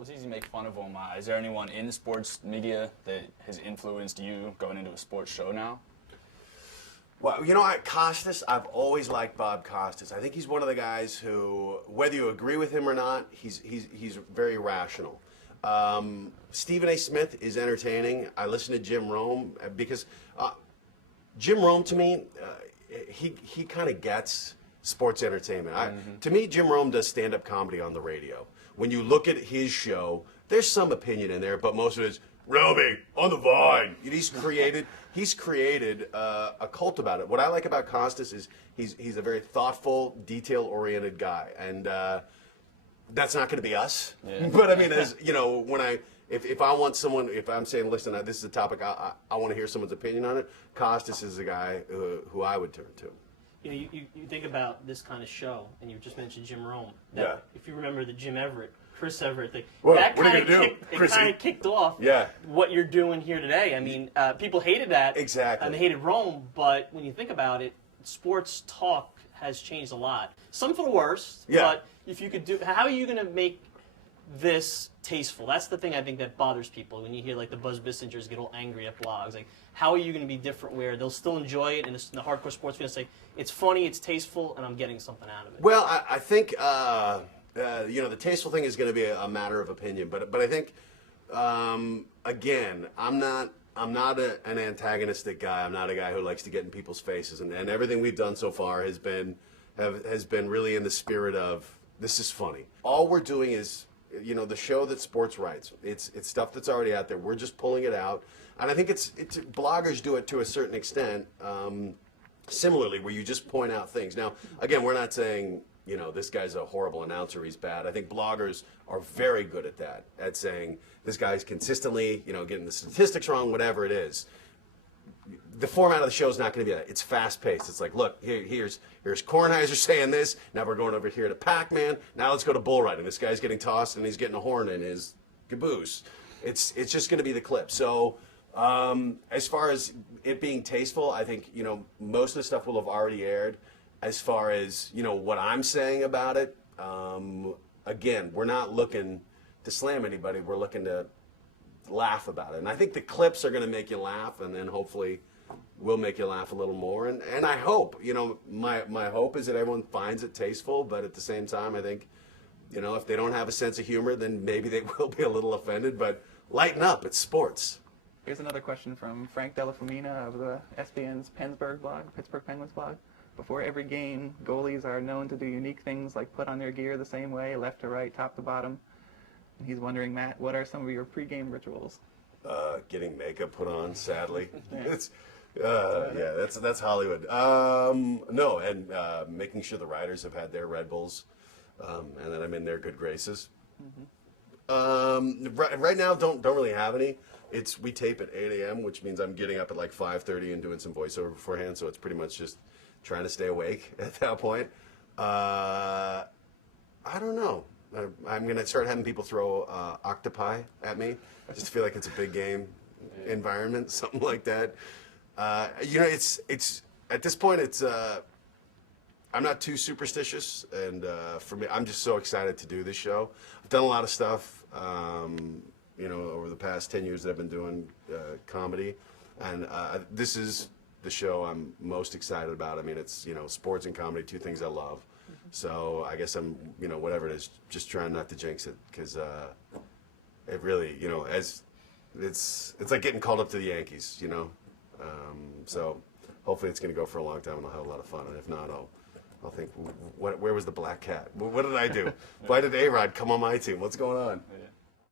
it's easy to make fun of him. Is there anyone in sports media that has influenced you going into a sports show now? Well, you know what, Costas, I've always liked Bob Costas. I think he's one of the guys who, whether you agree with him or not, he's very rational. Stephen A. Smith is entertaining. I listen to Jim Rome because Jim Rome, to me, he kind of gets sports entertainment. To me, Jim Rome does stand-up comedy on the radio. When you look at his show, there's some opinion in there, but most of it is, Roby, on the Vine. He's created a cult about it. What I like about Costas is he's a very thoughtful, detail-oriented guy, and that's not going to be us. Yeah. But I mean, as you know, if I want someone, if I'm saying, listen, this is a topic I want to hear someone's opinion on it, Costas is the guy who I would turn to. You know, you think about this kind of show, and you just mentioned Jim Rome. Yeah. If you remember the Jim Everett, Chris Everett thing, well, that kind of kicked off what you're doing here today. I mean, people hated that. Exactly. And they hated Rome, but when you think about it, sports talk has changed a lot. Some for the worse, but if you could do, how are you going to make this tasteful? That's the thing I think that bothers people when you hear like the Buzz Bissingers get all angry at blogs. Like, how are you going to be different where they'll still enjoy it and the hardcore sports fans say, it's funny, it's tasteful, and I'm getting something out of it? Well, I think, you know, the tasteful thing is going to be a matter of opinion. But I think, again, I'm not an antagonistic guy. I'm not a guy who likes to get in people's faces. And everything we've done so far has been really in the spirit of, this is funny. All we're doing is, you know, the show that sports writes. It's stuff that's already out there. We're just pulling it out. And I think it's bloggers do it to a certain extent, similarly, where you just point out things. Now, again, we're not saying, you know, this guy's a horrible announcer, he's bad. I think bloggers are very good at that, at saying this guy's consistently, you know, getting the statistics wrong, whatever it is. The format of the show is not going to be that. It's fast-paced. It's like, look, here's Kornheiser saying this. Now we're going over here to Pac-Man. Now let's go to bull riding. This guy's getting tossed and he's getting a horn in his caboose. It's just going to be the clip. So as far as it being tasteful, I think, you know, most of the stuff will have already aired. As far as, you know, what I'm saying about it, again, we're not looking to slam anybody. We're looking to laugh about it. And I think the clips are going to make you laugh, and then hopefully we'll make you laugh a little more. And I hope, you know, my hope is that everyone finds it tasteful, but at the same time, I think, you know, if they don't have a sense of humor, then maybe they will be a little offended, but lighten up, it's sports. Here's another question from Frank Della Femina of the SBN's Pennsburg blog, Pittsburgh Penguins blog. Before every game, goalies are known to do unique things like put on their gear the same way, left to right, top to bottom. And he's wondering, Matt, what are some of your pregame rituals? Getting makeup put on, sadly. That's Hollywood. No, and making sure the riders have had their Red Bulls, and that I'm in their good graces. Right now, don't really have any. We tape at 8 a.m., which means I'm getting up at like 5:30 and doing some voiceover beforehand. So it's pretty much just trying to stay awake at that point. I don't know. I'm going to start having people throw octopi at me. I just feel like it's a big game environment, something like that. You know, it's at this point, I'm not too superstitious, and for me, I'm just so excited to do this show. I've done a lot of stuff, you know, over the past 10 years that I've been doing comedy, and this is the show I'm most excited about. I mean, it's, you know, sports and comedy, two things I love. So I guess I'm, you know, whatever it is, just trying not to jinx it, because it really, you know, as it's like getting called up to the Yankees, you know. So hopefully it's going to go for a long time, and I'll have a lot of fun. And if not, I'll think, where was the black cat? What did I do? Why did A-Rod come on my team? What's going on? Yeah.